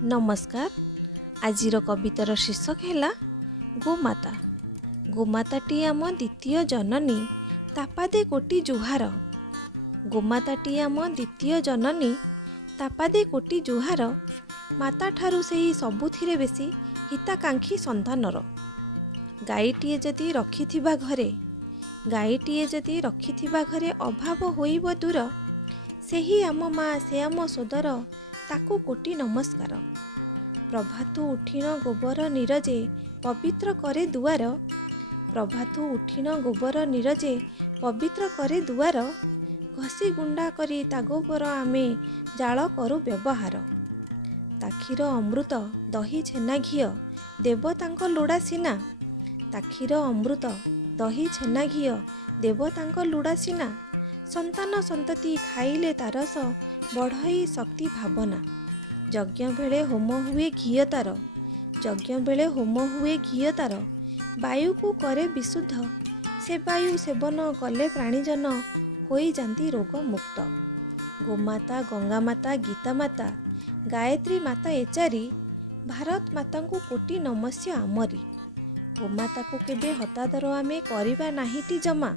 नमस्कार। आजिर कवितार शीर्षक है गोमाता। गोमाताटी आम द्वितीय जननी तापादे कोटि जुहार। गोमाताटी आम द्वितीय जननी तापादे कोटि जुहार। माता ठारू सेही सबुथिरे बेसी हिताकांक्षी संतानर। गाईटीए जदि रखिथिबा घरे गाईटीए जदि रखिथिबा घरे अभाव होइब दूर। सेही आम माँ से आम सोदर ताकू कोटि नमस्कार। प्रभातु उठिण गोबर नीरजे पवित्र करे दुआर। प्रभातु उठिण गोबर नीरजे पवित्र करे दुआर। घसी गुंडा करी ता गोबर आमे जाल करू व्यवहार। ताखीर अमृत दही छेना घिଅ देवतांक लुड़ा सिना। ताखीर अमृत दही छेना घिଅ देवतांक लुड़ा सिना। संतान संतति खाइले तारस बढ़ई शक्ति भावना। यज्ञ बेले होम हुए घिଅ तार। यज्ञ बेले होम हुए घिଅ तार। वायु को करे विशुद्ध से वायु सेवन कले प्राणीजन होई जाती रोग मुक्त। गोमाता गंगा माता गीता माता गायत्री माता एचारी। भारत माता को कोटि नमस्य आमरी। गोमाता को केबे हतादर आमे करिबा नाहिटी जमा।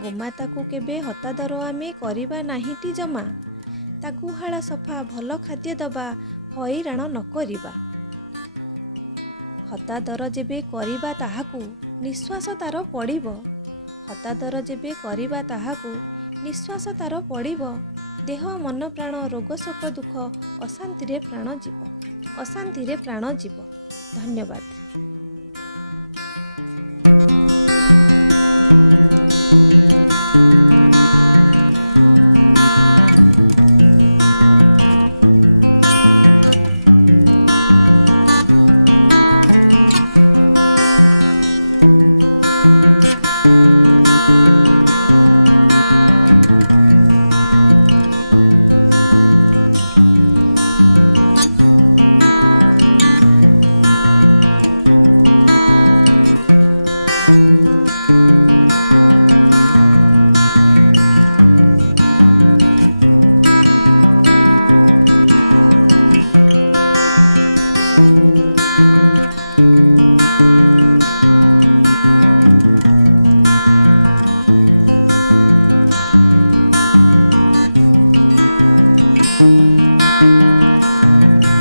गोमाता को केबे हतादर आमे करिबा नाहिटी जमा। ता गुहाळ सफा भल खाद्य दबा हैराण न करिबा। हतादर जेबे करिबा ताहाकू निश्वास तार पड़िब। हतादर जेबे करिबा ताहाकू निश्वास तार पड़िब। देह मन प्राण रोग शोक दुख अशांति रे प्राण जीव। धन्यवाद।